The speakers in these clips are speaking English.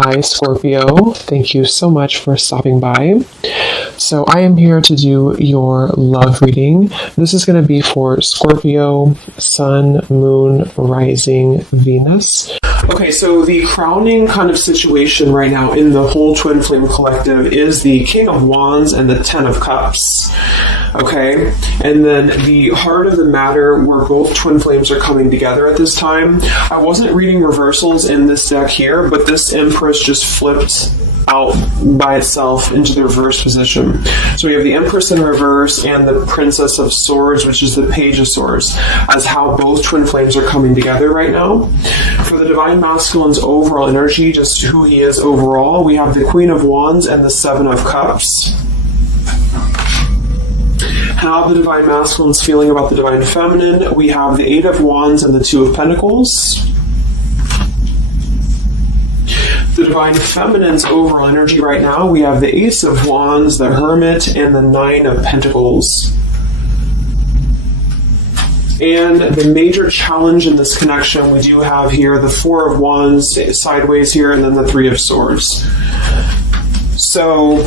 Hi, Scorpio. Thank you so much for stopping by. So I am here to do your love reading. This is going to be for Scorpio, Sun, Moon, Rising, Venus. Okay, so the crowning kind of situation right now in the whole Twin Flame Collective is the King of Wands and the Ten of Cups. Okay, and then the heart of the matter where both Twin Flames are coming together at this time. I wasn't reading reversals in this deck here, but this Empress just flipped out by itself into the reverse position. So we have the Empress in reverse and the Princess of Swords, which is the Page of Swords, as how both Twin Flames are coming together right now. For the Divine Masculine's overall energy, just who he is overall, we have the Queen of Wands and the Seven of Cups. How the Divine Masculine's feeling about the Divine Feminine, we have the Eight of Wands and the Two of Pentacles. The Divine Feminine's overall energy right now, we have the Ace of Wands, the Hermit, and the Nine of Pentacles. And the major challenge in this connection, we do have here the Four of Wands sideways here, and then the Three of Swords. So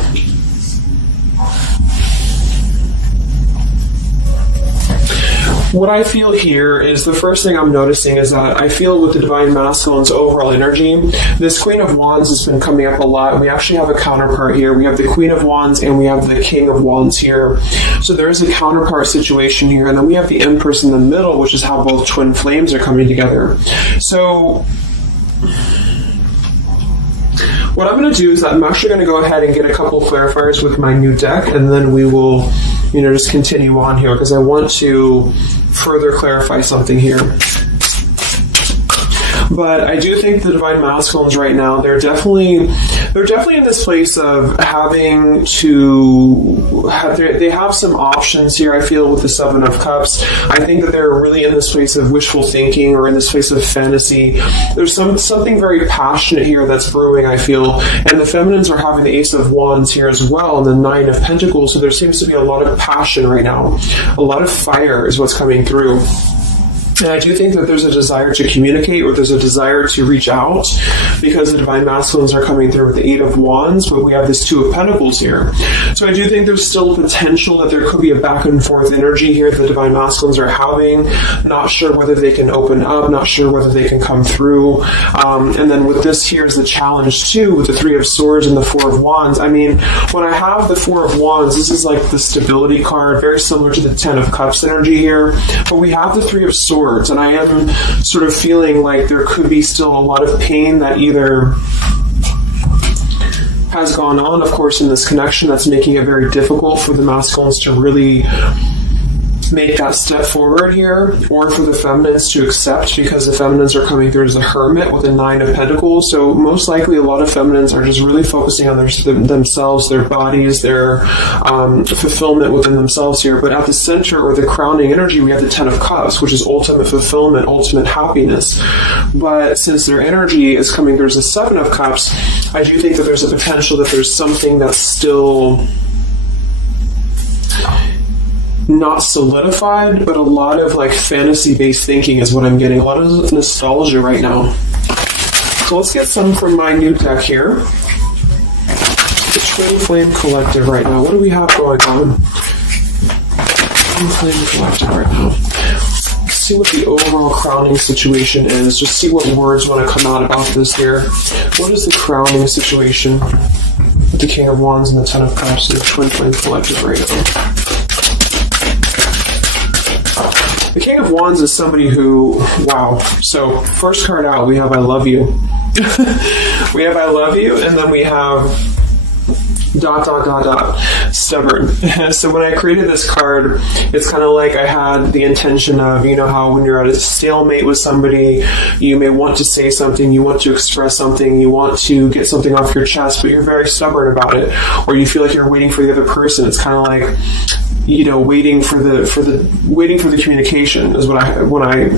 what I feel here is the first thing I'm noticing is that I feel with the Divine Masculine's overall energy, this Queen of Wands has been coming up a lot. We actually have a counterpart here. We have the Queen of Wands and we have the King of Wands here. So there is a counterpart situation here. And then we have the Empress in the middle, which is how both Twin Flames are coming together. So what I'm going to do is I'm actually going to go ahead and get a couple clarifiers with my new deck, and then we will, just continue on here because I want to further clarify something here. But I do think the Divine Masculines right now, they're definitely in this place of having to they have some options here, I feel, with the Seven of Cups. I think that they're really in this place of wishful thinking or in this place of fantasy. There's something very passionate here that's brewing, I feel. And the Feminines are having the Ace of Wands here as well and the Nine of Pentacles. So there seems to be a lot of passion right now. A lot of fire is what's coming through. And I do think that there's a desire to communicate or there's a desire to reach out because the Divine Masculines are coming through with the Eight of Wands, but we have this Two of Pentacles here. So I do think there's still potential that there could be a back and forth energy here that the Divine Masculines are having. Not sure whether they can open up, not sure whether they can come through. And then with this, here's the challenge too, with the Three of Swords and the Four of Wands. I mean, when I have the Four of Wands, this is like the stability card, very similar to the Ten of Cups energy here. But we have the Three of Swords. And I am sort of feeling like there could be still a lot of pain that either has gone on, of course, in this connection that's making it very difficult for the masculines to really make that step forward here, or for the feminines to accept, because the feminines are coming through as a Hermit with a Nine of Pentacles. So most likely a lot of feminines are just really focusing on themselves, their bodies, their fulfillment within themselves here. But at the center, or the crowning energy, we have the Ten of Cups, which is ultimate fulfillment, ultimate happiness. But since their energy is coming through as the Seven of Cups, I do think that there's a potential that there's something that's still not solidified, but a lot of like fantasy-based thinking is what I'm getting. A lot of nostalgia right now. So let's get some from my new deck here. The Twin Flame Collective right now. What do we have going on? Twin Flame Collective right now. Let's see what the overall crowning situation is. Just see what words want to come out about this here. What is the crowning situation with the King of Wands and the Ten of Cups and the Twin Flame Collective right now? The King of Wands is somebody who, wow. So first card out, we have I love you. We have I love you, and then we have ... stubborn. So when I created this card, it's kind of like I had the intention of, how when you're at a stalemate with somebody, you may want to say something, you want to express something, you want to get something off your chest, but you're very stubborn about it, or you feel like you're waiting for the other person. It's kind of like, waiting for the communication is when I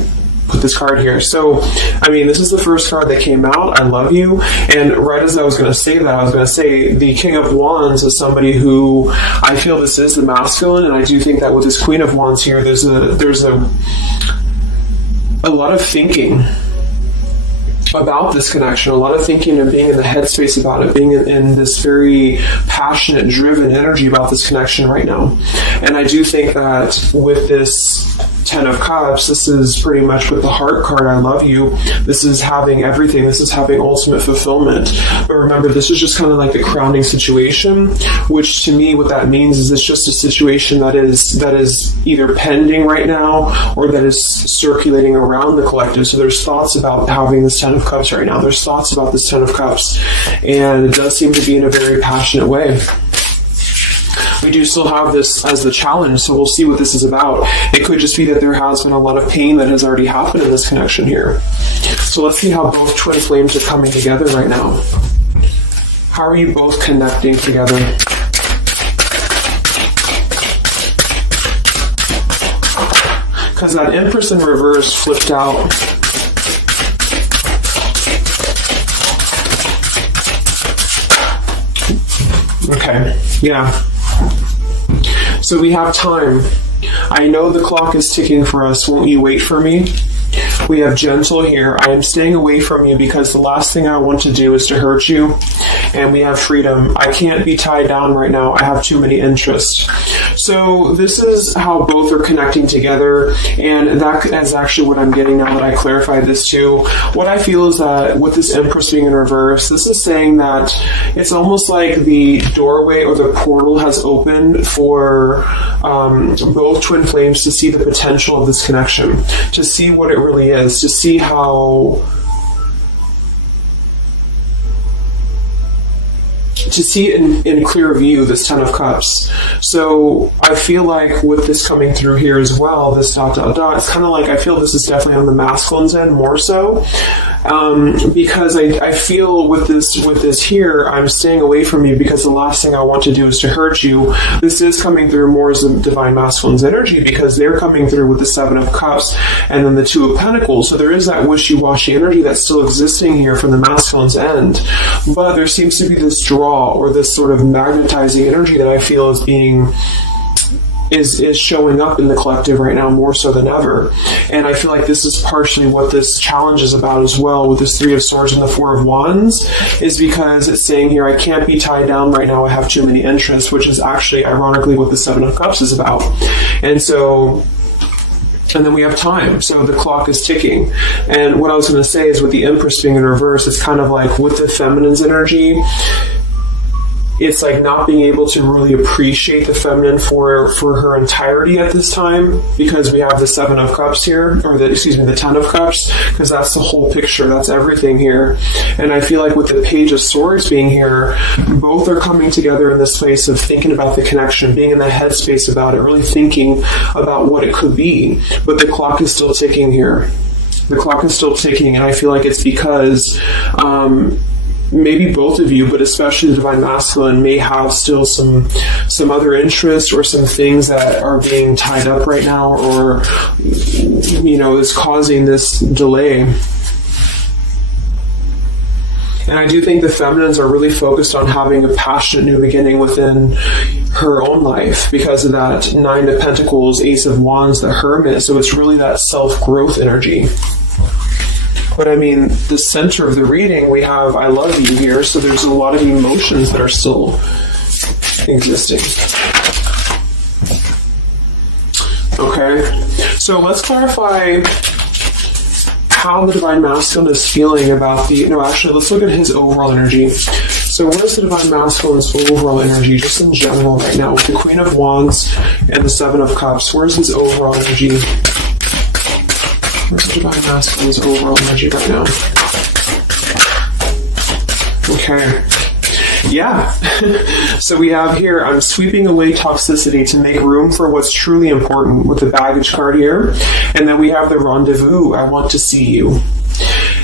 put this card here. So, I mean, this is the first card that came out, I love you, and right as I was going to say that, I was going to say the King of Wands is somebody who I feel this is the masculine, and I do think that with this Queen of Wands here, there's a lot of thinking about this connection, a lot of thinking and being in the headspace about it, being in this very passionate, driven energy about this connection right now. And I do think that with this Ten of Cups, this is pretty much with the heart card, I love you. This is having everything. This is having ultimate fulfillment. But remember, this is just kind of like the crowning situation, which to me, what that means is it's just a situation that is either pending right now or that is circulating around the collective. So there's thoughts about having this Ten of Cups right now. There's thoughts about this Ten of Cups. And it does seem to be in a very passionate way. We do still have this as the challenge, so we'll see what this is about. It could just be that there has been a lot of pain that has already happened in this connection here. So let's see how both twin flames are coming together right now. How are you both connecting together? Because that Empress in reverse flipped out. Okay, yeah. So we have time. I know the clock is ticking for us. Won't you wait for me? We have gentle here. I am staying away from you because the last thing I want to do is to hurt you. And we have freedom. I can't be tied down right now. I have too many interests. So this is how both are connecting together. And that is actually what I'm getting now that I clarified this too. What I feel is that with this Empress being in reverse, this is saying that it's almost like the doorway or the portal has opened for both twin flames to see the potential of this connection, to see what it really is, to see how... to see it in clear view, this Ten of Cups. So I feel like with this coming through here as well, this ... it's kind of like I feel this is definitely on the masculine's end more so. Because I feel with this here, I'm staying away from you because the last thing I want to do is to hurt you. This is coming through more as the Divine Masculine's energy because they're coming through with the Seven of Cups and then the Two of Pentacles. So there is that wishy-washy energy that's still existing here from the masculine's end. But there seems to be this draw or this sort of magnetizing energy that I feel is being... is showing up in the collective right now more so than ever. And I feel like this is partially what this challenge is about as well with this Three of Swords and the Four of Wands, is because it's saying here, I can't be tied down right now, I have too many interests, which is actually ironically what the Seven of Cups is about. And then we have time, so the clock is ticking. And what I was going to say is with the Empress being in reverse, it's kind of like with the feminine's energy, it's like not being able to really appreciate the feminine for her entirety at this time, because we have the Seven of Cups here, or the Ten of Cups, because that's the whole picture, that's everything here. And I feel like with the Page of Swords being here, both are coming together in this place of thinking about the connection, being in the headspace about it, really thinking about what it could be. But the clock is still ticking here. The clock is still ticking, and I feel like it's because maybe both of you, but especially the Divine Masculine, may have still some other interests or some things that are being tied up right now, or is causing this delay. And I do think the feminines are really focused on having a passionate new beginning within her own life because of that Nine of Pentacles, Ace of Wands, the Hermit. So it's really that self-growth energy. But I mean, the center of the reading, we have I love you here, so there's a lot of emotions that are still existing. Okay, so let's clarify how the Divine Masculine is feeling about let's look at his overall energy. So what is the Divine Masculine's overall energy, just in general right now, with the Queen of Wands and the Seven of Cups? Where's his overall energy? Where's the Divine Masculine's overall energy right now? Okay. Yeah. So we have here, I'm sweeping away toxicity to make room for what's truly important, with the baggage card here. And then we have the rendezvous, I want to see you.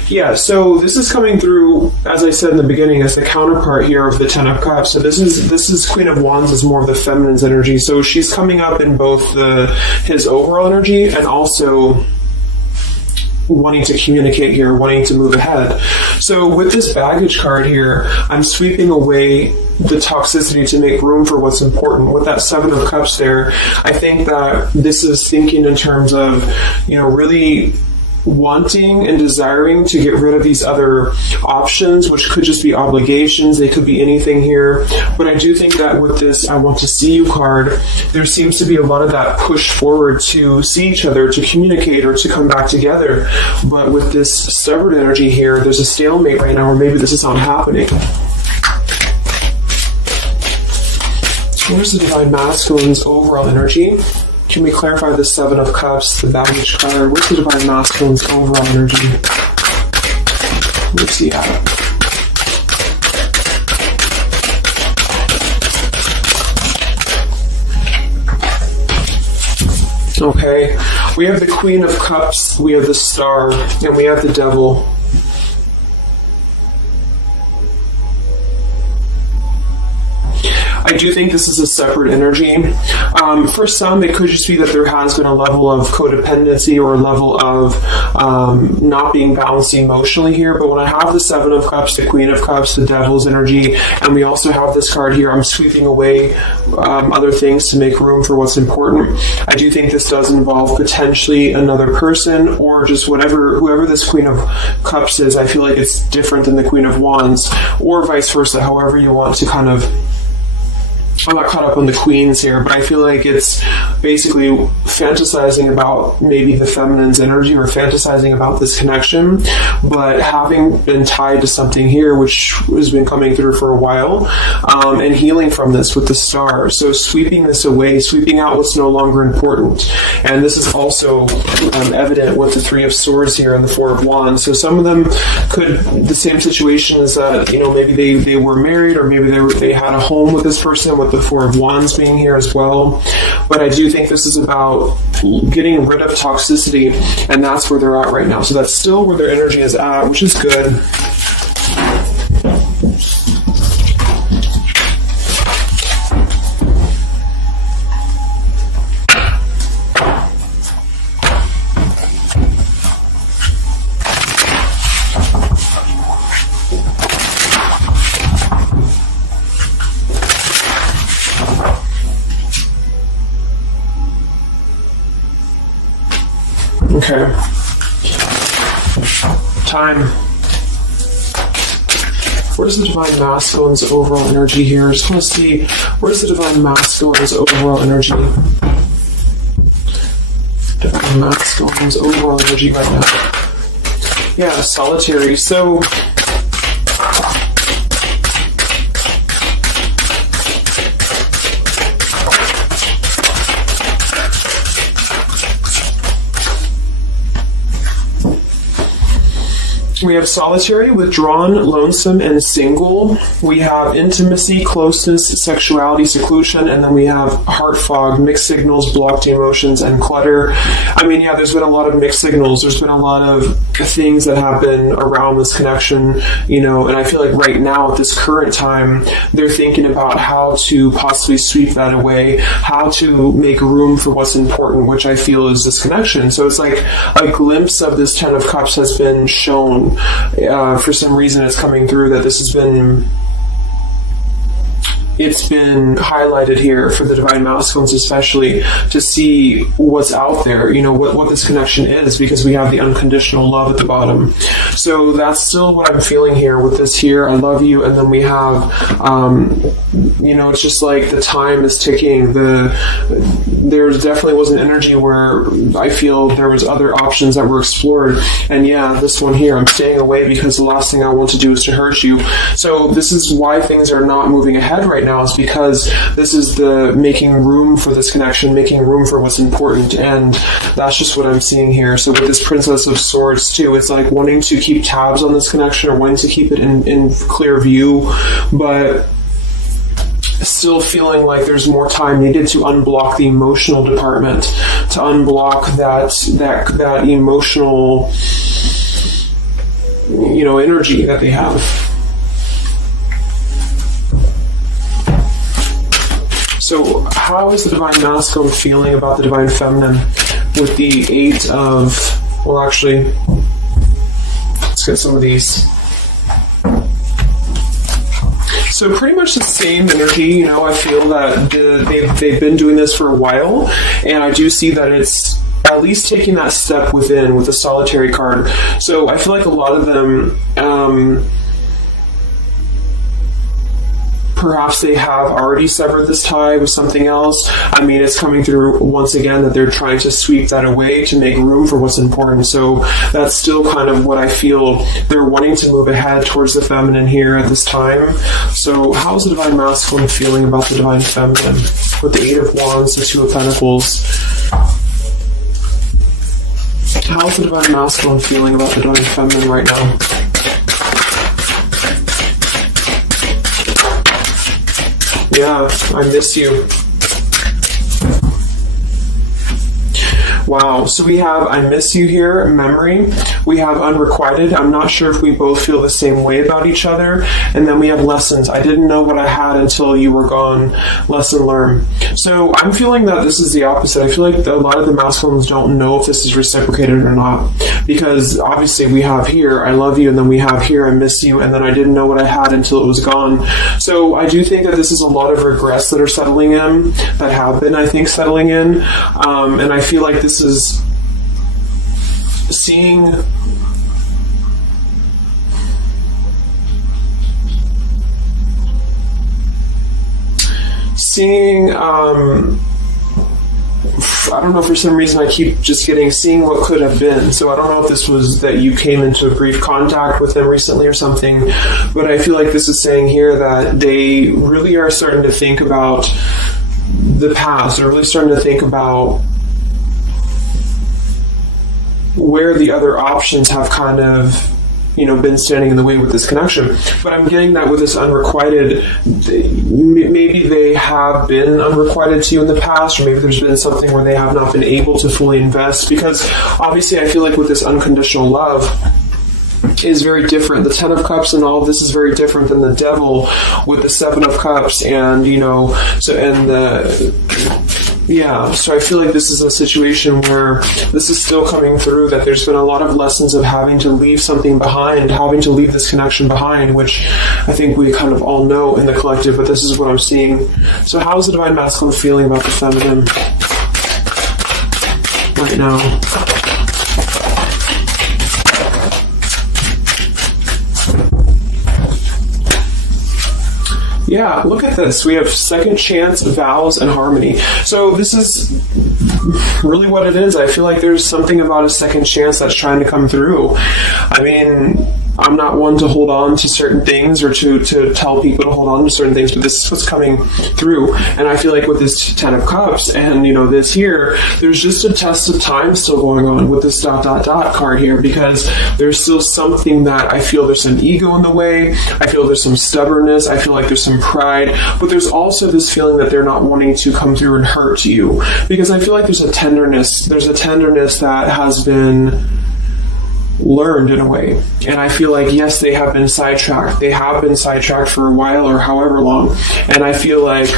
Yeah, so this is coming through, as I said in the beginning, as the counterpart here of the Ten of Cups. So this is Queen of Wands is more of the feminine's energy. So she's coming up in both his overall energy and also wanting to communicate here, wanting to move ahead. So with this baggage card here, I'm sweeping away the toxicity to make room for what's important. With that Seven of Cups there, I think that this is thinking in terms of, really wanting and desiring to get rid of these other options, which could just be obligations. They could be anything here. But I do think that with this I want to see you card, there seems to be a lot of that push forward to see each other, to communicate, or to come back together. But with this severed energy here, there's a stalemate right now, or maybe this is not happening. Where's the Divine Masculine's overall energy? Can we clarify the Seven of Cups, the baggage card? What's the Divine Masculine's overall energy? Where's he at? Okay, we have the Queen of Cups, we have the Star, and we have the Devil. I do think this is a separate energy. For some, it could just be that there has been a level of codependency or a level of not being balanced emotionally here. But when I have the Seven of Cups, the Queen of Cups, the Devil's energy, and we also have this card here, I'm sweeping away other things to make room for what's important. I do think this does involve potentially another person, or just whoever this Queen of Cups is. I feel like it's different than the Queen of Wands, or vice versa, however you want to kind of... I'm not caught up on the queens here, but I feel like it's basically fantasizing about maybe the feminine's energy, or fantasizing about this connection, but having been tied to something here which has been coming through for a while, and healing from this with the Star. So sweeping this away, sweeping out what's no longer important. And this is also evident with the Three of Swords here and the Four of Wands. So some of them could, the same situation is that, maybe they were married, or maybe they had a home with this person, with the Four of Wands being here as well. But I do think this is about getting rid of toxicity, and that's where they're at right now. So that's still where their energy is at, which is good. Okay. Time. Where's the Divine Masculine's overall energy here? I just want to see, where's the Divine Masculine's overall energy? Divine Masculine's overall energy right now. Yeah, solitary. So... we have solitary, withdrawn, lonesome, and single. We have intimacy, closeness, sexuality, seclusion, and then we have heart fog, mixed signals, blocked emotions, and clutter. I mean, yeah, there's been a lot of mixed signals. There's been a lot of things that have been around this connection, and I feel like right now at this current time, they're thinking about how to possibly sweep that away, how to make room for what's important, which I feel is this connection. So it's like a glimpse of this Ten of Cups has been shown. For some reason it's coming through that this has been highlighted here for the Divine Masculines, especially to see what's out there, what this connection is, because we have the unconditional love at the bottom. So that's still what I'm feeling here with this here. I love you. And then we have, it's just like the time is ticking. There definitely was an energy where I feel there was other options that were explored. And yeah, this one here, I'm staying away because the last thing I want to do is to hurt you. So this is why things are not moving ahead right now, is because this is the making room for this connection, making room for what's important, and that's just what I'm seeing here. So with this Princess of Swords too, it's like wanting to keep tabs on this connection, or wanting to keep it in clear view, but still feeling like there's more time needed to unblock the emotional department, to unblock that emotional energy that they have. So how is the Divine Masculine feeling about the Divine Feminine with the Eight of... Well, actually, let's get some of these. So pretty much the same energy. I feel that they've been doing this for a while, and I do see that it's at least taking that step within with the solitary card. So I feel like a lot of them, perhaps they have already severed this tie with something else. I mean, it's coming through once again that they're trying to sweep that away to make room for what's important. So that's still kind of what I feel. They're wanting to move ahead towards the feminine here at this time. So how's the Divine Masculine feeling about the Divine Feminine? With the Eight of Wands, the Two of Pentacles. How's the Divine Masculine feeling about the Divine Feminine right now? Yeah, I miss you. Wow, so we have I miss you here, memory. We have unrequited. I'm not sure if we both feel the same way about each other. And then we have lessons. I didn't know what I had until you were gone. Lesson learned. So I'm feeling that this is the opposite. I feel like a lot of the masculines don't know if this is reciprocated or not. Because obviously we have here, I love you, and then we have here, I miss you, and then I didn't know what I had until it was gone. So I do think that this is a lot of regrets that are settling in, that have been, I think, settling in. And I feel like this is seeing I don't know, for some reason I keep just seeing what could have been. So I don't know if this was that you came into a brief contact with them recently or something, but I feel like this is saying here that they really are starting to think about the past. They're really starting to think about where the other options have kind of, been standing in the way with this connection. But I'm getting that with this unrequited, maybe they have been unrequited to you in the past, or maybe there's been something where they have not been able to fully invest, because obviously I feel like with this unconditional love is very different. The Ten of Cups and all of this is very different than the Devil with the Seven of Cups, and so I feel like this is a situation where this is still coming through, that there's been a lot of lessons of having to leave something behind, having to leave this connection behind, which I think we kind of all know in the collective, but this is what I'm seeing. So how's the Divine Masculine feeling about the feminine right now? Yeah, look at this. We have second chance, vows, and harmony. So this is really what it is. I feel like there's something about a second chance that's trying to come through. I mean, I'm not one to hold on to certain things or to tell people to hold on to certain things, but this is what's coming through. And I feel like with this Ten of Cups and, this here, there's just a test of time still going on with this ... card here, because there's still something that I feel there's some ego in the way. I feel there's some stubbornness. I feel like there's some pride, but there's also this feeling that they're not wanting to come through and hurt you, because I feel like there's a tenderness that has been learned in a way. And I feel like, yes, they have been sidetracked. They have been sidetracked for a while or however long. And I feel like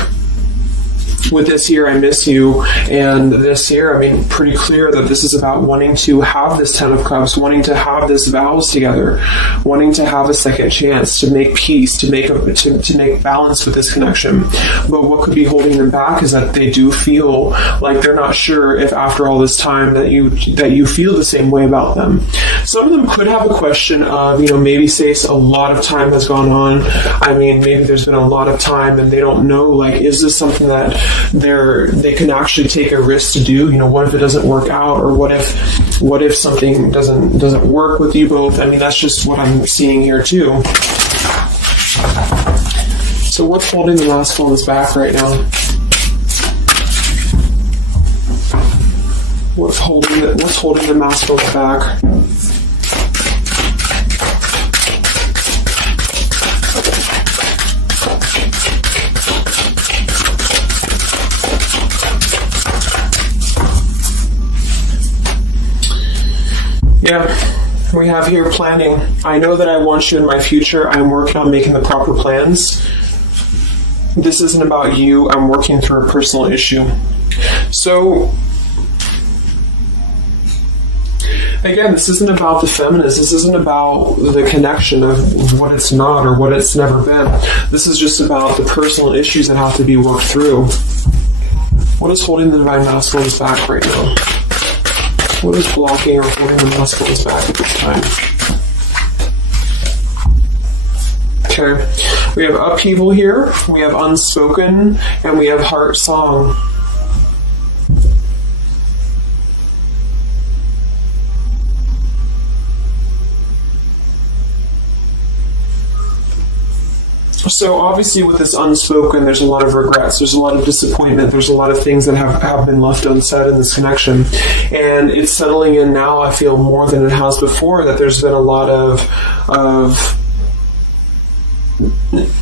with this here, I miss you, and this here, I mean, pretty clear that this is about wanting to have this Ten of Cups, wanting to have this vows together, wanting to have a second chance to make peace, to make balance with this connection. But what could be holding them back is that they do feel like they're not sure if after all this time that you feel the same way about them. Some of them could have a question of, maybe say a lot of time has gone on. I mean, maybe there's been a lot of time and they don't know, like, is this something that they can actually take a risk to do? What if it doesn't work out, or what if something doesn't work with you both? I mean, that's just what I'm seeing here too. So what's holding the masculines back right now? What's holding the masculines back? Yeah, we have here planning. I know that I want you in my future. I'm working on making the proper plans. This isn't about you. I'm working through a personal issue. So, again, this isn't about the feminist. This isn't about the connection of what it's not or what it's never been. This is just about the personal issues that have to be worked through. What is holding the Divine Masculines back right now? What is blocking or holding the masculines back at this time? Okay, we have upheaval here, we have unspoken, and we have heart song. So obviously with this unspoken, there's a lot of regrets, there's a lot of disappointment, there's a lot of things that have been left unsaid in this connection. And it's settling in now, I feel, more than it has before, that there's been a lot of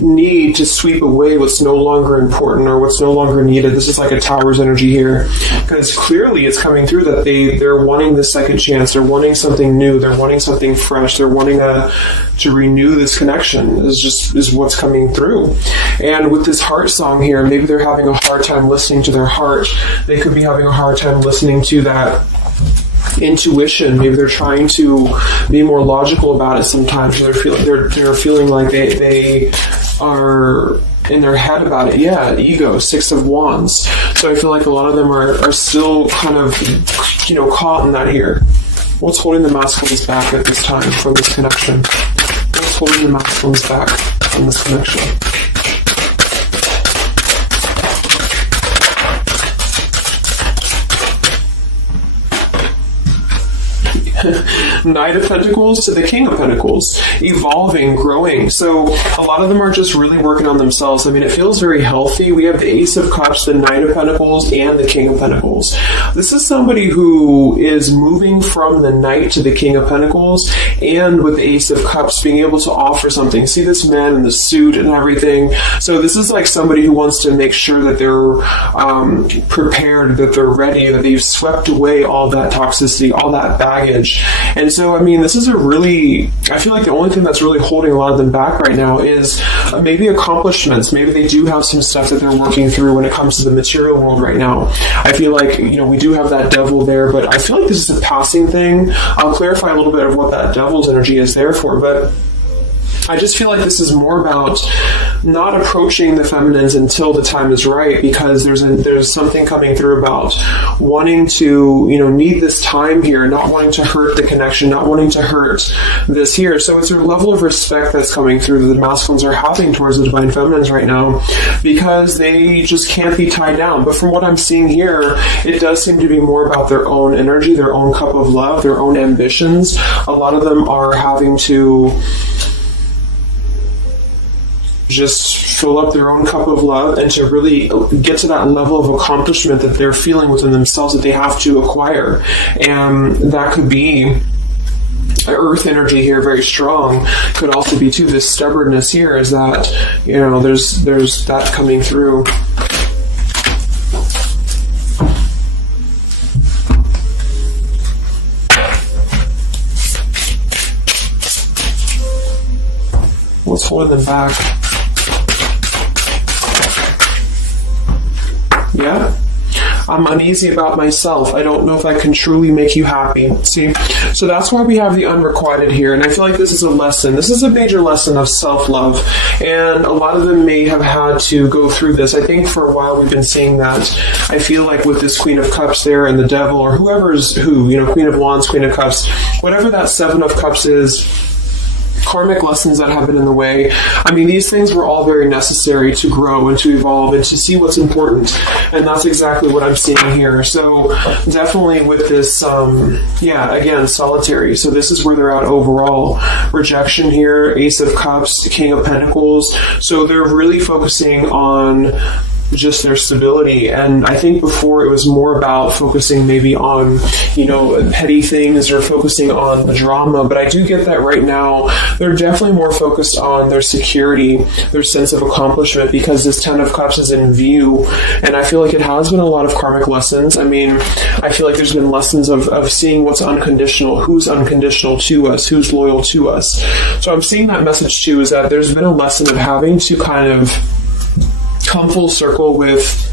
need to sweep away what's no longer important or what's no longer needed. This is like a Tower's energy here, because clearly it's coming through that they're wanting the second chance, they're wanting something new, they're wanting something fresh, they're wanting to renew this connection is what's coming through. And with this heart song here, maybe they're having a hard time listening to their heart. They could be having a hard time listening to that intuition. Maybe they're trying to be more logical about it sometimes. They're feeling like they are in their head about it. Yeah, ego, 6 of Wands. So I feel like a lot of them are still kind of, caught in that here. What's holding the masculines back at this time from this connection? What's holding the masculines back from this connection? Knight of Pentacles to the King of Pentacles, evolving, growing. So a lot of them are just really working on themselves. I mean, it feels very healthy. We have the Ace of Cups, the Knight of Pentacles, and the King of Pentacles. This is somebody who is moving from the Knight to the King of Pentacles, and with the Ace of Cups being able to offer something. See this man in the suit and everything. So this is like somebody who wants to make sure that they're prepared, that they're ready, that they've swept away all that toxicity, all that baggage. And so, I mean, this is I feel like the only thing that's really holding a lot of them back right now is maybe accomplishments. Maybe they do have some stuff that they're working through when it comes to the material world right now. I feel like, we do have that devil there, but I feel like this is a passing thing. I'll clarify a little bit of what that devil's energy is there for, but I just feel like this is more about not approaching the feminines until the time is right, because there's something coming through about wanting to, need this time here, not wanting to hurt the connection, not wanting to hurt this here. So it's a level of respect that's coming through that the masculines are having towards the divine feminines right now, because they just can't be tied down. But from what I'm seeing here, it does seem to be more about their own energy, their own cup of love, their own ambitions. A lot of them are having to just fill up their own cup of love and to really get to that level of accomplishment that they're feeling within themselves that they have to acquire. And that could be earth energy here, very strong. Could also be too this stubbornness here, is that there's that coming through. What's holding them back? Yeah, I'm uneasy about myself. I don't know if I can truly make you happy. See? So that's why we have the unrequited here. And I feel like this is a lesson. This is a major lesson of self-love. And a lot of them may have had to go through this. I think for a while we've been seeing that. I feel like with this Queen of Cups there and the Devil, or whoever's who, Queen of Wands, Queen of Cups, whatever that Seven of Cups is, karmic lessons that have been in the way. I mean, these things were all very necessary to grow and to evolve and to see what's important. And that's exactly what I'm seeing here. So definitely with this, again, solitary. So this is where they're at overall. Rejection here, Ace of Cups, King of Pentacles. So they're really focusing on just their stability. And I think before it was more about focusing maybe on, petty things or focusing on the drama. But I do get that right now they're definitely more focused on their security, their sense of accomplishment, because this Ten of Cups is in view. And I feel like it has been a lot of karmic lessons. I mean, I feel like there's been lessons of seeing what's unconditional, who's unconditional to us, who's loyal to us. So I'm seeing that message too, is that there's been a lesson of having to kind of come full circle with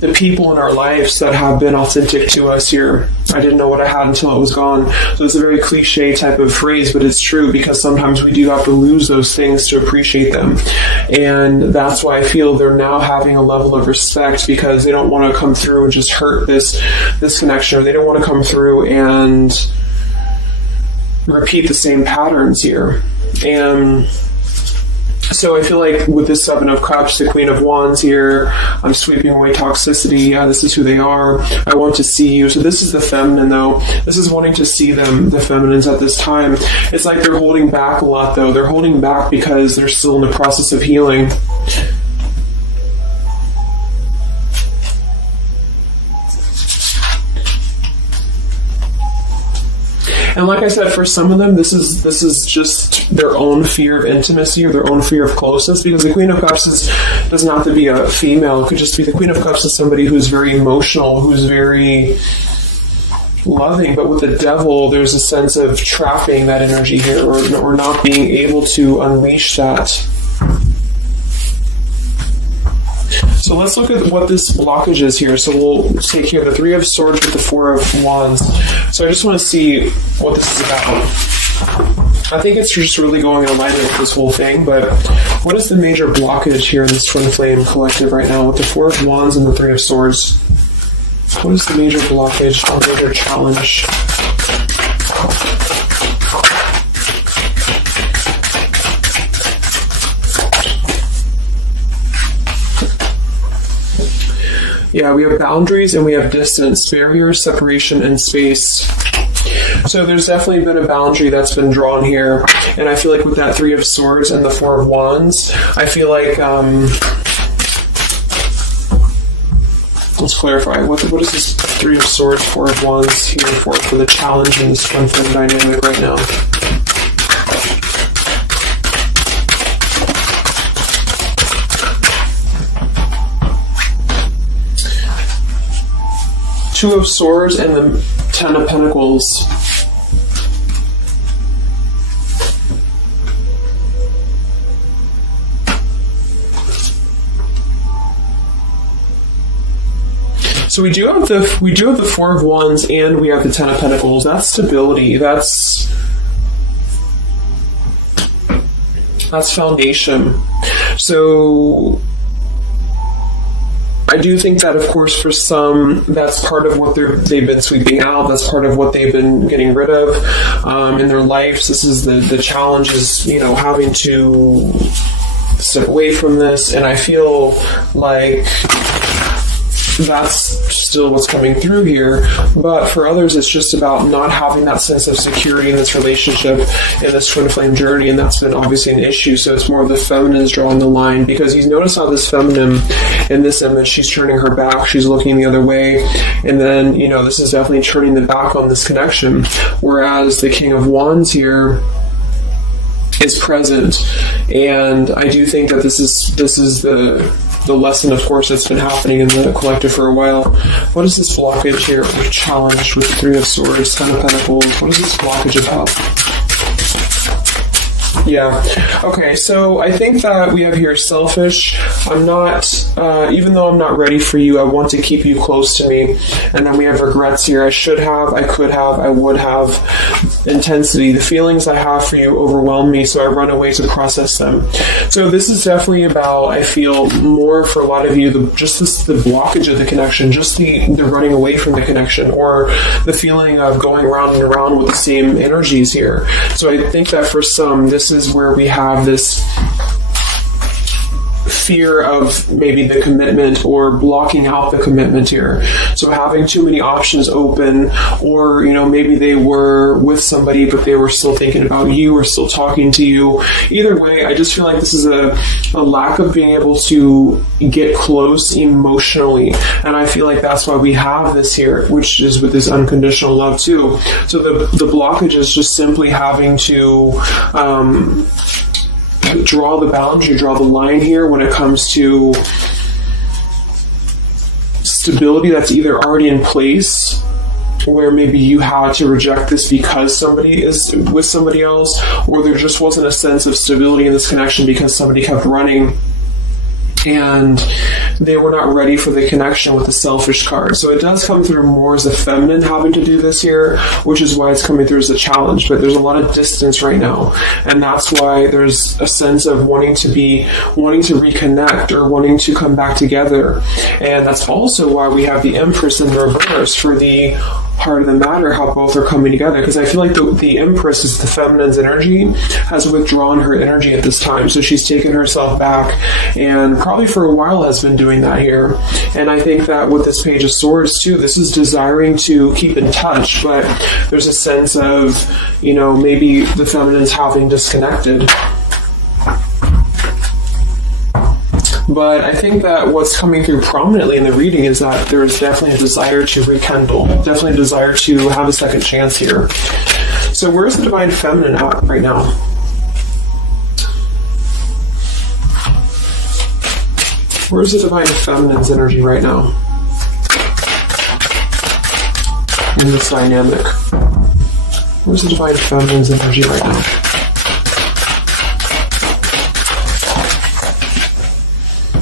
the people in our lives that have been authentic to us here. I didn't know what I had until it was gone. So it's a very cliche type of phrase, but it's true, because sometimes we do have to lose those things to appreciate them. And that's why I feel they're now having a level of respect, because they don't want to come through and just hurt this connection, or they don't want to come through and repeat the same patterns here. And so I feel like with this Seven of Cups, the Queen of Wands here, I'm sweeping away toxicity. Yeah, this is who they are. I want to see you. So this is the feminine, though. This is wanting to see them, the feminines at this time. It's like they're holding back a lot, though. They're holding back because they're still in the process of healing. And like I said, for some of them, this is just their own fear of intimacy, or their own fear of closeness, because the Queen of Cups doesn't have to be a female. It could just be the Queen of Cups is somebody who's very emotional, who's very loving. But with the Devil, there's a sense of trapping that energy here, or not being able to unleash that. So let's look at what this blockage is here. So we'll take here the Three of Swords with the Four of Wands. So I just want to see what this is about. I think it's just really going in alignment with this whole thing, but what is the major blockage here in this Twin Flame collective right now with the Four of Wands and the Three of Swords? What is the major blockage or major challenge? Yeah, we have boundaries and we have distance, barriers, separation, and space. So there's definitely been a boundary that's been drawn here. And I feel like with that Three of Swords and the Four of Wands, I feel like, let's clarify, what is this Three of Swords, Four of Wands here for the challenge in this Twin Flame dynamic right now? Two of Swords and the Ten of Pentacles. So we do have the Four of Wands and we have the Ten of Pentacles. That's stability. That's foundation. So I do think that, of course, for some, that's part of what they've been sweeping out. That's part of what they've been getting rid of in their lives. This is the challenge is, having to step away from this. And I feel like that's still what's coming through here. But for others, it's just about not having that sense of security in this relationship, in this Twin Flame journey, and that's been obviously an issue. So it's more of the feminines drawing the line, because you notice how this feminine in this image, she's turning her back, she's looking the other way, and then, this is definitely turning the back on this connection, whereas the King of Wands here is present. And I do think that this is the lesson, of course, that's been happening in the collective for a while. What is this blockage here, or challenge with Three of Swords, Ten of Pentacles? What is this blockage about? Yeah. Okay, so I think that we have here selfish. I'm not, even though I'm not ready for you, I want to keep you close to me. And then we have regrets here. I should have, I could have, I would have. Intensity. The feelings I have for you overwhelm me, so I run away to process them. So this is definitely about, I feel, more for a lot of you, the blockage of the connection, just the running away from the connection, or the feeling of going around and around with the same energies here. So I think that for some, this is where we have this fear of maybe the commitment, or blocking out the commitment here. So having too many options open, or maybe they were with somebody but they were still thinking about you, or still talking to you. Either way, I just feel like this is a lack of being able to get close emotionally, and I feel like that's why we have this here, which is with this unconditional love too. So the blockage is just simply having to draw the boundary, draw the line here when it comes to stability that's either already in place, where maybe you had to reject this because somebody is with somebody else, or there just wasn't a sense of stability in this connection because somebody kept running and they were not ready for the connection with the selfish card. So it does come through more as a feminine having to do this here, which is why it's coming through as a challenge. But there's a lot of distance right now, and that's why there's a sense of wanting to reconnect or wanting to come back together. And that's also why we have the Empress in reverse for the heart of the matter, how both are coming together. Because I feel like the Empress is the feminine's energy, has withdrawn her energy at this time. So she's taken herself back, and probably for a while has been doing that here. And I think that with this Page of Swords too, this is desiring to keep in touch, but there's a sense of, maybe the feminine's having disconnected. But I think that what's coming through prominently in the reading is that there's definitely a desire to rekindle, definitely a desire to have a second chance here. So where's the Divine Feminine at right now? Where's the Divine Feminine's energy right now in this dynamic? Where's the Divine Feminine's energy right now?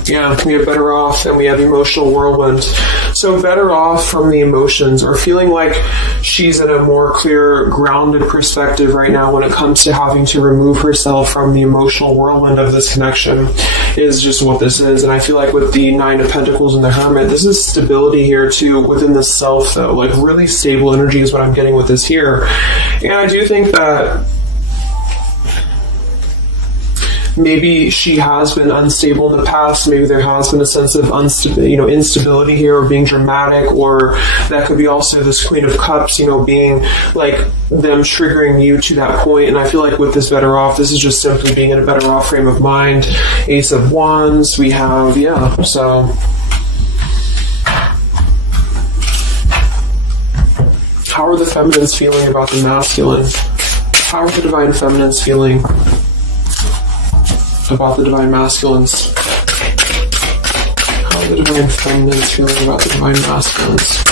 Yeah, we have better off, and we have emotional whirlwind. So better off from the emotions, or feeling like she's in a more clear, grounded perspective right now when it comes to having to remove herself from the emotional whirlwind of this connection, is just what this is. And I feel like with the Nine of Pentacles and the Hermit, this is stability here too within the self, though. Like really stable energy is what I'm getting with this here. And I do think that maybe she has been unstable in the past. Maybe there has been a sense of instability here, or being dramatic, or that could be also this Queen of Cups, being like them triggering you to that point. And I feel like with this better off, this is just simply being in a better off frame of mind. Ace of Wands, we have, so how are the feminines feeling about the masculine? How are the Divine Feminines feeling about the Divine Masculines? How are the Divine Feminines feeling about the Divine Masculines?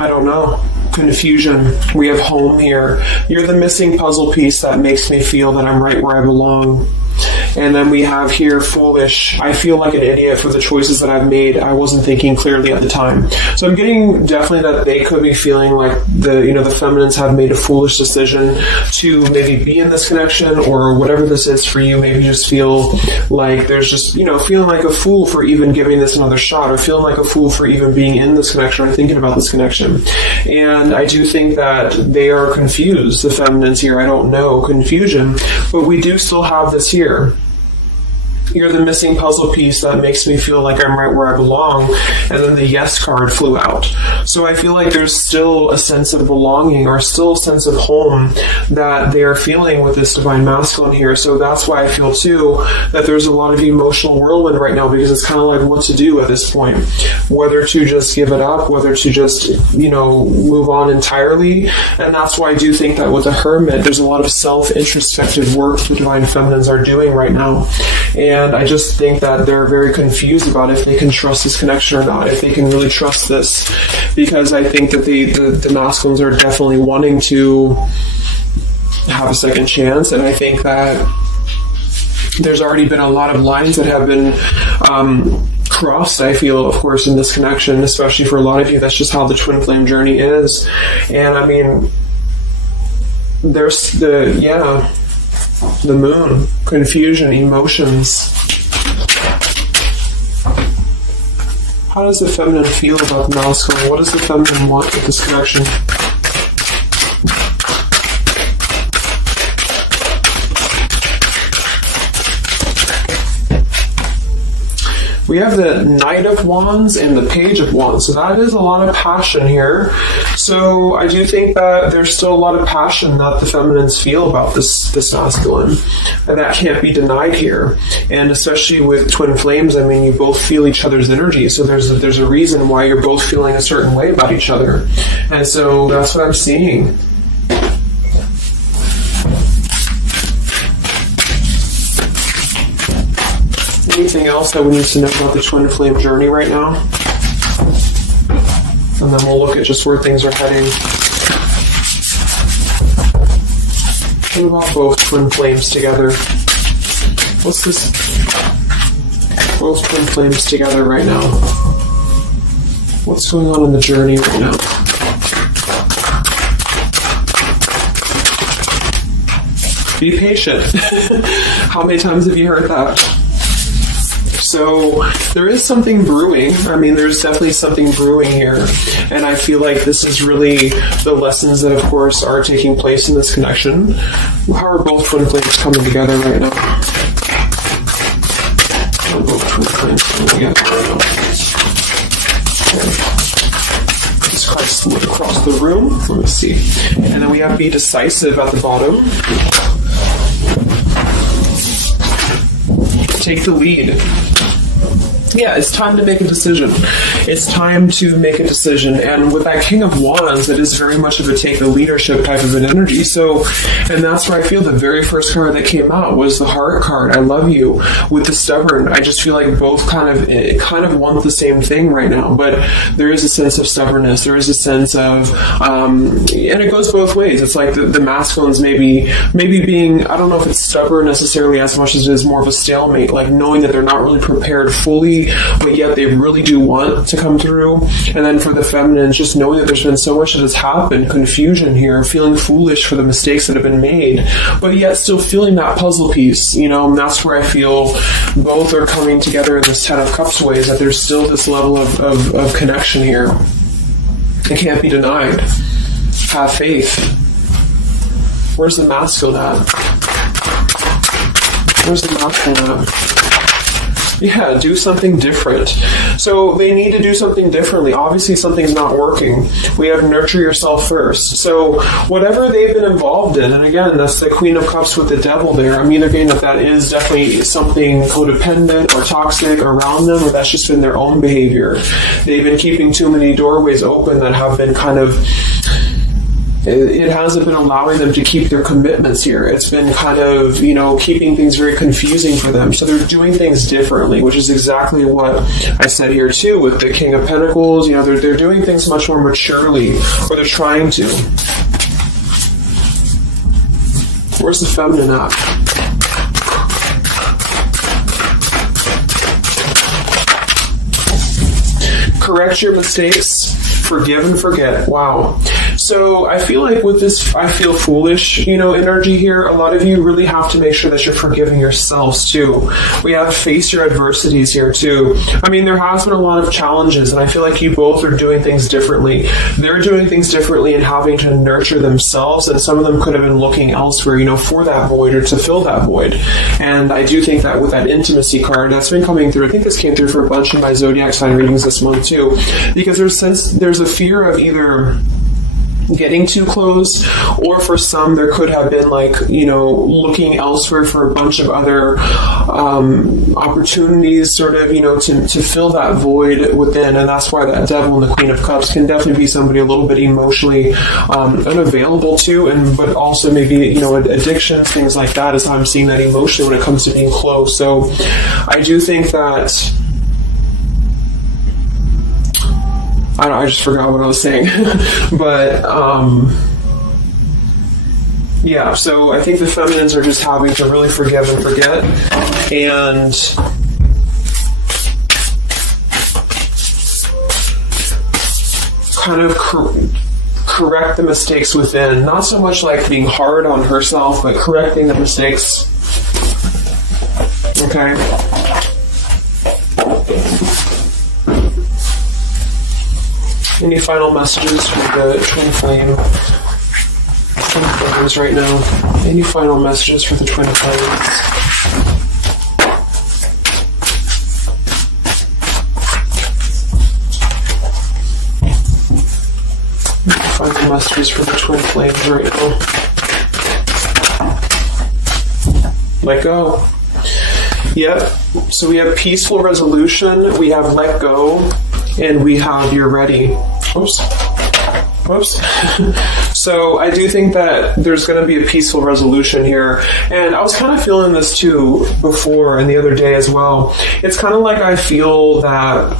I don't know. Confusion. We have home here. You're the missing puzzle piece that makes me feel that I'm right where I belong. And then we have here foolish. I feel like an idiot for the choices that I've made. I wasn't thinking clearly at the time. So I'm getting definitely that they could be feeling like the feminines have made a foolish decision to maybe be in this connection, or whatever this is for you. Maybe just feel like there's just, feeling like a fool for even giving this another shot, or feeling like a fool for even being in this connection or thinking about this connection. And I do think that they are confused, the feminines here. I don't know, confusion, but we do still have this here. You're the missing puzzle piece that makes me feel like I'm right where I belong. And then the yes card flew out. So I feel like there's still a sense of belonging, or still a sense of home that they are feeling with this Divine Masculine here. So that's why I feel too that there's a lot of emotional whirlwind right now, because it's kind of like what to do at this point. Whether to just give it up, whether to just, move on entirely. And that's why I do think that with the Hermit, there's a lot of self-introspective work the Divine Feminines are doing right now. And I just think that they're very confused about if they can trust this connection or not, if they can really trust this. Because I think that the masculines are definitely wanting to have a second chance. And I think that there's already been a lot of lines that have been crossed, I feel, of course, in this connection, especially for a lot of you. That's just how the twin flame journey is. And I mean, there's the moon, confusion, emotions. How does the feminine feel about the masculine? What does the feminine want with this connection? We have the Knight of Wands and the Page of Wands. So that is a lot of passion here. So I do think that there's still a lot of passion that the feminines feel about this masculine. And that can't be denied here. And especially with twin flames, I mean, you both feel each other's energy. So there's a reason why you're both feeling a certain way about each other. And so that's what I'm seeing. Anything else that we need to know about the twin flame journey right now? and then we'll look at just where things are heading. What about both twin flames together? What's this? Both twin flames together right now. What's going on in the journey right now? Be patient. How many times have you heard that? So there is something brewing. I mean, there's definitely something brewing here. And I feel like this is really the lessons that, of course, are taking place in this connection. How are both twin flames coming together right now? How are both twin flames coming together right now? Okay. Just kind of split across the room. Let me see. And then we have be decisive at the bottom. Take the lead. Yeah, it's time to make a decision. It's time to make a decision. And with that King of Wands, it is very much of a take the leadership type of an energy. So, and that's where I feel the very first card that came out was the Heart card. I love you. With the Stubborn, I just feel like both kind of want the same thing right now. But there is a sense of stubbornness. There is a sense of, and it goes both ways. It's like the masculines maybe being, I don't know if it's stubborn necessarily as much as it is more of a stalemate, like knowing that they're not really prepared fully, but yet they really do want to come through. And then for the feminines, just knowing that there's been so much that has happened, confusion here, feeling foolish for the mistakes that have been made, but yet still feeling that puzzle piece, and that's where I feel both are coming together in this Ten of Cups ways, that there's still this level of connection here. It can't be denied. Have faith. Where's the masculine at? Where's the masculine at? Yeah, do something different. So they need to do something differently. Obviously, something's not working. We have nurture yourself first. So whatever they've been involved in, and again, that's the Queen of Cups with the Devil there. I'm either getting that is definitely something codependent or toxic around them, or that's just been their own behavior. They've been keeping too many doorways open that have been kind of... It hasn't been allowing them to keep their commitments here. It's been kind of, keeping things very confusing for them. So they're doing things differently, which is exactly what I said here too with the King of Pentacles. They're doing things much more maturely, or they're trying to. Where's the feminine at? Correct your mistakes, forgive and forget. Wow. So I feel like with this I feel foolish, energy here, a lot of you really have to make sure that you're forgiving yourselves too. We have face your adversities here too. I mean, there has been a lot of challenges, and I feel like you both are doing things differently. They're doing things differently and having to nurture themselves, and some of them could have been looking elsewhere, for that void or to fill that void. And I do think that with that intimacy card that's been coming through, I think this came through for a bunch of my zodiac sign readings this month too, because there's a fear of either getting too close, or for some there could have been looking elsewhere for a bunch of other opportunities sort of to fill that void within. And that's why that Devil and the Queen of Cups can definitely be somebody a little bit emotionally unavailable to, but also maybe addictions, things like that, is how I'm seeing that emotionally when it comes to being close. So I do think that I just forgot what I was saying. But, yeah, so I think the feminines are just having to really forgive and forget. And kind of correct the mistakes within. Not so much like being hard on herself, but correcting the mistakes. Okay? Any final messages for the twin flames right now? Any final messages for the twin flames? Final messages for the twin flames right now. Let go. Yep. So we have peaceful resolution, we have let go, and we have you're ready. Oops. So I do think that there's going to be a peaceful resolution here. And I was kind of feeling this too before and the other day as well. It's kind of like I feel that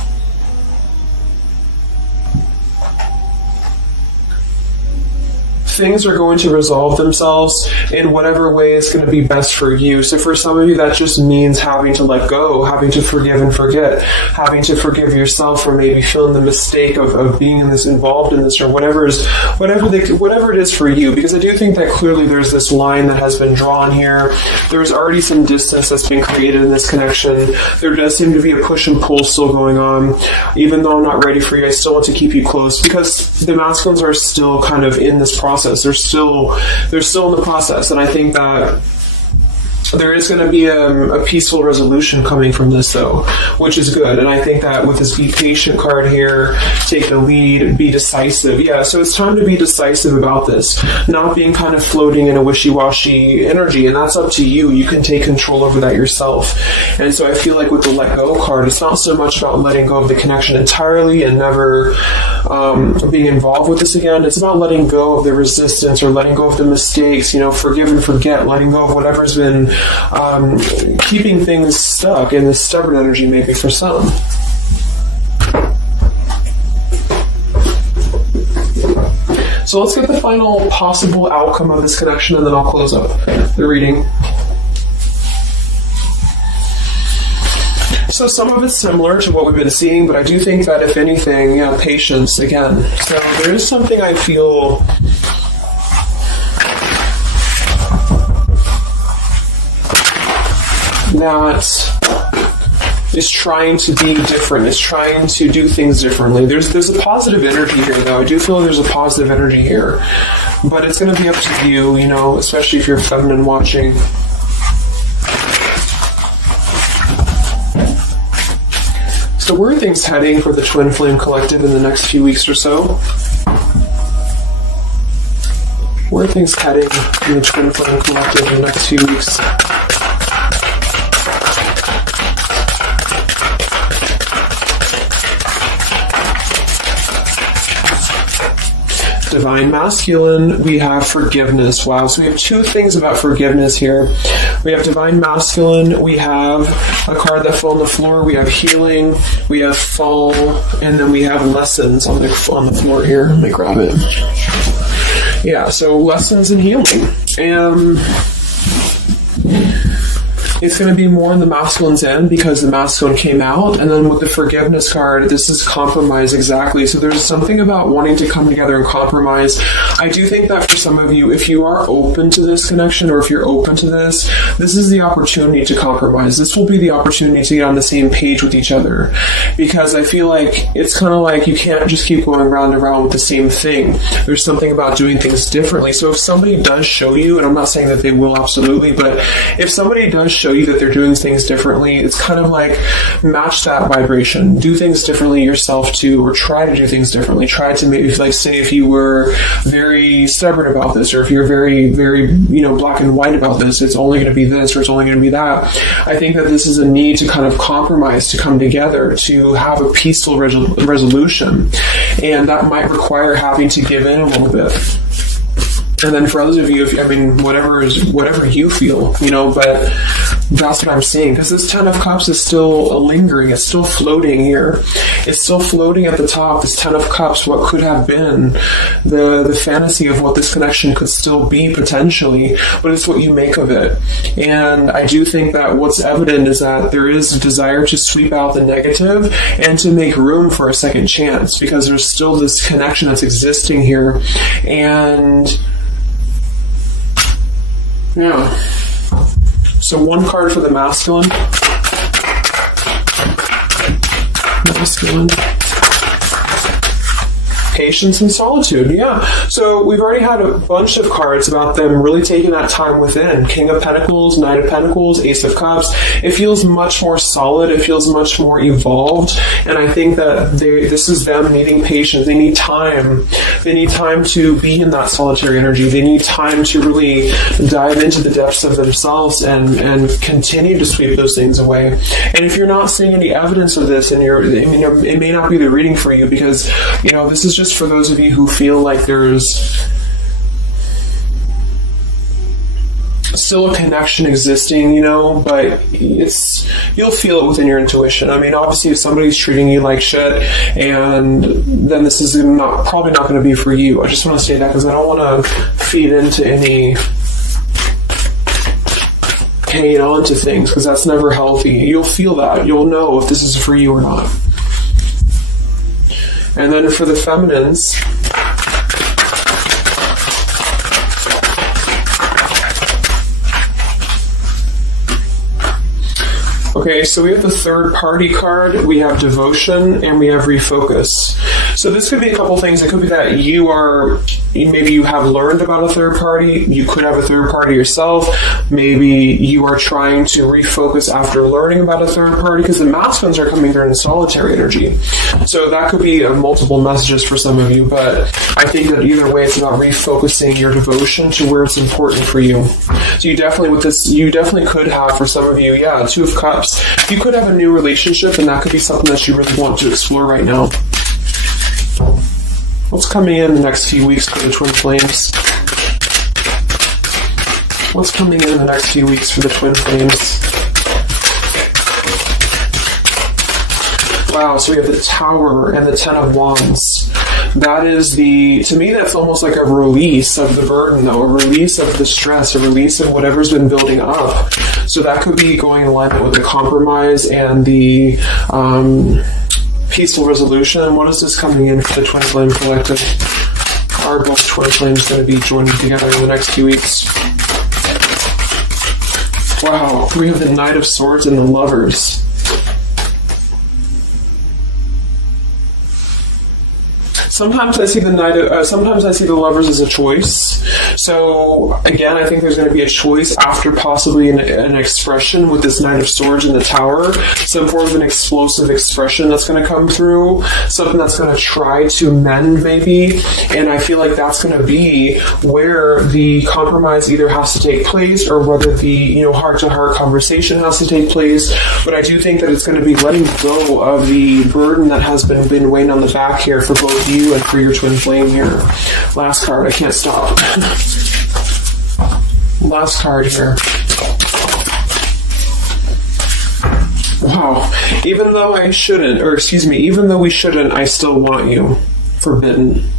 things are going to resolve themselves in whatever way is going to be best for you. So for some of you, that just means having to let go, having to forgive and forget, having to forgive yourself for maybe feeling the mistake of being in this, involved in this, or whatever it is for you. Because I do think that clearly there's this line that has been drawn here. There's already some distance that's been created in this connection. There does seem to be a push and pull still going on. Even though I'm not ready for you, I still want to keep you close, because the masculines are still kind of in this process. They're still in the process, and I think that there is going to be a peaceful resolution coming from this, though, which is good. And I think that with this be patient card here, take the lead, be decisive. Yeah, so it's time to be decisive about this, not being kind of floating in a wishy-washy energy. And that's up to you. You can take control over that yourself. And so I feel like with the let go card, it's not so much about letting go of the connection entirely and never being involved with this again. It's about letting go of the resistance, or letting go of the mistakes, forgive and forget, letting go of whatever's been keeping things stuck in this stubborn energy, maybe for some. So let's get the final possible outcome of this connection, and then I'll close up the reading. So some of it's similar to what we've been seeing, but I do think that if anything, patience again. So there is something I feel that is trying to be different, is trying to do things differently. There's a positive energy here, though. I do feel there's a positive energy here. But it's going to be up to you, especially if you're feminine watching. So where are things heading for the Twin Flame Collective in the next few weeks or so? Where are things heading in the Twin Flame Collective in the next few weeks? Divine Masculine, we have forgiveness. Wow, so we have two things about forgiveness here. We have Divine Masculine, we have a card that fell on the floor, we have healing, we have fall, and then we have lessons on the floor here. Let me grab it. Yeah, so lessons and healing. It's going to be more on the masculine's end because the masculine came out. And then with the forgiveness card, this is compromise exactly. So there's something about wanting to come together and compromise. I do think that for some of you, if you are open to this connection, or if you're open to this is the opportunity to compromise. This will be the opportunity to get on the same page with each other. Because I feel like it's kind of like you can't just keep going round and round with the same thing. There's something about doing things differently. So if somebody does show you, and I'm not saying that they will absolutely, but if somebody does show you that they're doing things differently, it's kind of like match that vibration. Do things differently yourself too, or try to do things differently. Try to maybe, like, say if you were very stubborn about this, or if you're very, very, black and white about this, it's only going to be this, or it's only going to be that. I think that this is a need to kind of compromise, to come together, to have a peaceful resolution. And that might require having to give in a little bit. And then for others of you, whatever you feel, but that's what I'm seeing. Because this Ten of Cups is still lingering. It's still floating here. It's still floating at the top. This Ten of Cups, what could have been the fantasy of what this connection could still be potentially, but it's what you make of it. And I do think that what's evident is that there is a desire to sweep out the negative and to make room for a second chance, because there's still this connection that's existing here. And yeah. So one card for the masculine. Patience and solitude, yeah. So we've already had a bunch of cards about them really taking that time within. King of Pentacles, Knight of Pentacles, Ace of Cups. It feels much more solid. It feels much more evolved. And I think that this is them needing patience. They need time. They need time to be in that solitary energy. They need time to really dive into the depths of themselves and continue to sweep those things away. And if you're not seeing any evidence of this, and it may not be the reading for you, because this is just for those of you who feel like there's still a connection existing, but you'll feel it within your intuition. I mean, obviously, if somebody's treating you like shit, and then this is probably not going to be for you. I just want to say that because I don't want to feed into any hanging on to things, because that's never healthy. You'll feel that. You'll know if this is for you or not. And then for the feminines, okay, so we have the third party card, we have devotion, and we have refocus. So this could be a couple things. It could be that maybe you have learned about a third party. You could have a third party yourself. Maybe you are trying to refocus after learning about a third party, because the masculines are coming through in solitary energy. So that could be multiple messages for some of you, but I think that either way, it's about refocusing your devotion to where it's important for you. So you definitely could have, for some of you, Two of Cups. You could have a new relationship, and that could be something that you really want to explore right now. What's coming in the next few weeks for the twin flames? What's coming in the next few weeks for the twin flames? Wow, so we have the Tower and the Ten of Wands. That is to me, that's almost like a release of the burden, though, a release of the stress, a release of whatever's been building up. So that could be going in alignment with the compromise and the peaceful resolution. What is this coming in for the Twin Flame Collective? Are both Twin Flames going to be joining together in the next few weeks? Wow, we have the Knight of Swords and the Lovers. Sometimes I see the Lovers as a choice. So again, I think there's going to be a choice after possibly an expression with this Knight of Swords in the Tower. Some form of an explosive expression that's going to come through. Something that's going to try to mend, maybe. And I feel like that's going to be where the compromise either has to take place, or whether the heart-to-heart conversation has to take place. But I do think that it's going to be letting go of the burden that has been weighing on the back here for both you and for your twin flame here. Last card, I can't stop. Last card here. Wow. Even though we shouldn't, I still want you. Forbidden.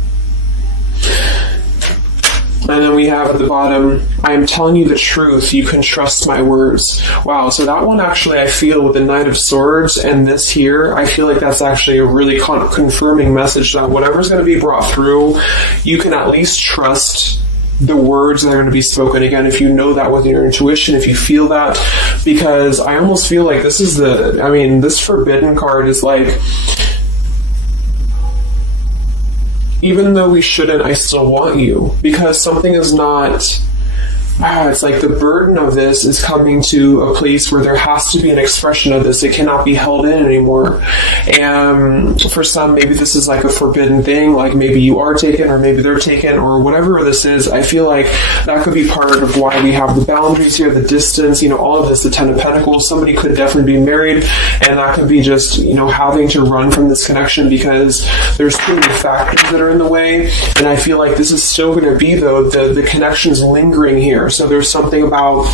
And then we have at the bottom, I am telling you the truth, you can trust my words. Wow, so that one actually, I feel with the Knight of Swords and this here, I feel like that's actually a really confirming message that whatever's going to be brought through, you can at least trust the words that are going to be spoken. Again, if you know that with your intuition, if you feel that, because I almost feel like this Forbidden card is like, even though we shouldn't, I still want you. Because something is not... it's like the burden of this is coming to a place where there has to be an expression of this. It cannot be held in anymore. And for some, maybe this is like a forbidden thing, like maybe you are taken or maybe they're taken or whatever this is. I feel like that could be part of why we have the boundaries here, the distance, all of this, the Ten of Pentacles. Somebody could definitely be married, and that could be just, having to run from this connection because there's too many factors that are in the way. And I feel like this is still going to be, though, the connection's lingering here. So there's something about,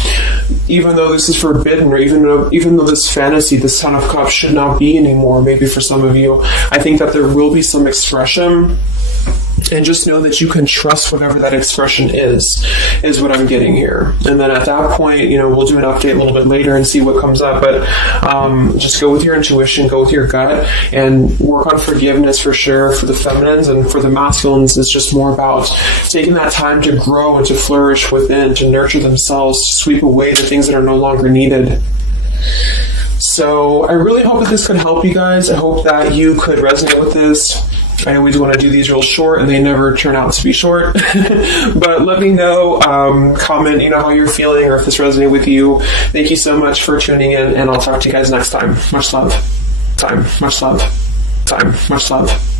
even though this is forbidden, or even though this fantasy, this Ten of Cups should not be anymore, maybe for some of you, I think that there will be some expression. And just know that you can trust whatever that expression is what I'm getting here. And then at that point, we'll do an update a little bit later and see what comes up. But just go with your intuition, go with your gut, and work on forgiveness for sure for the feminines. And for the masculines, it's just more about taking that time to grow and to flourish within, to nurture themselves, to sweep away the things that are no longer needed. So I really hope that this could help you guys. I hope that you could resonate with this. I always want to do these real short, and they never turn out to be short. But let me know, comment, how you're feeling, or if this resonated with you. Thank you so much for tuning in, and I'll talk to you guys next time. Much love. Much love. Much love.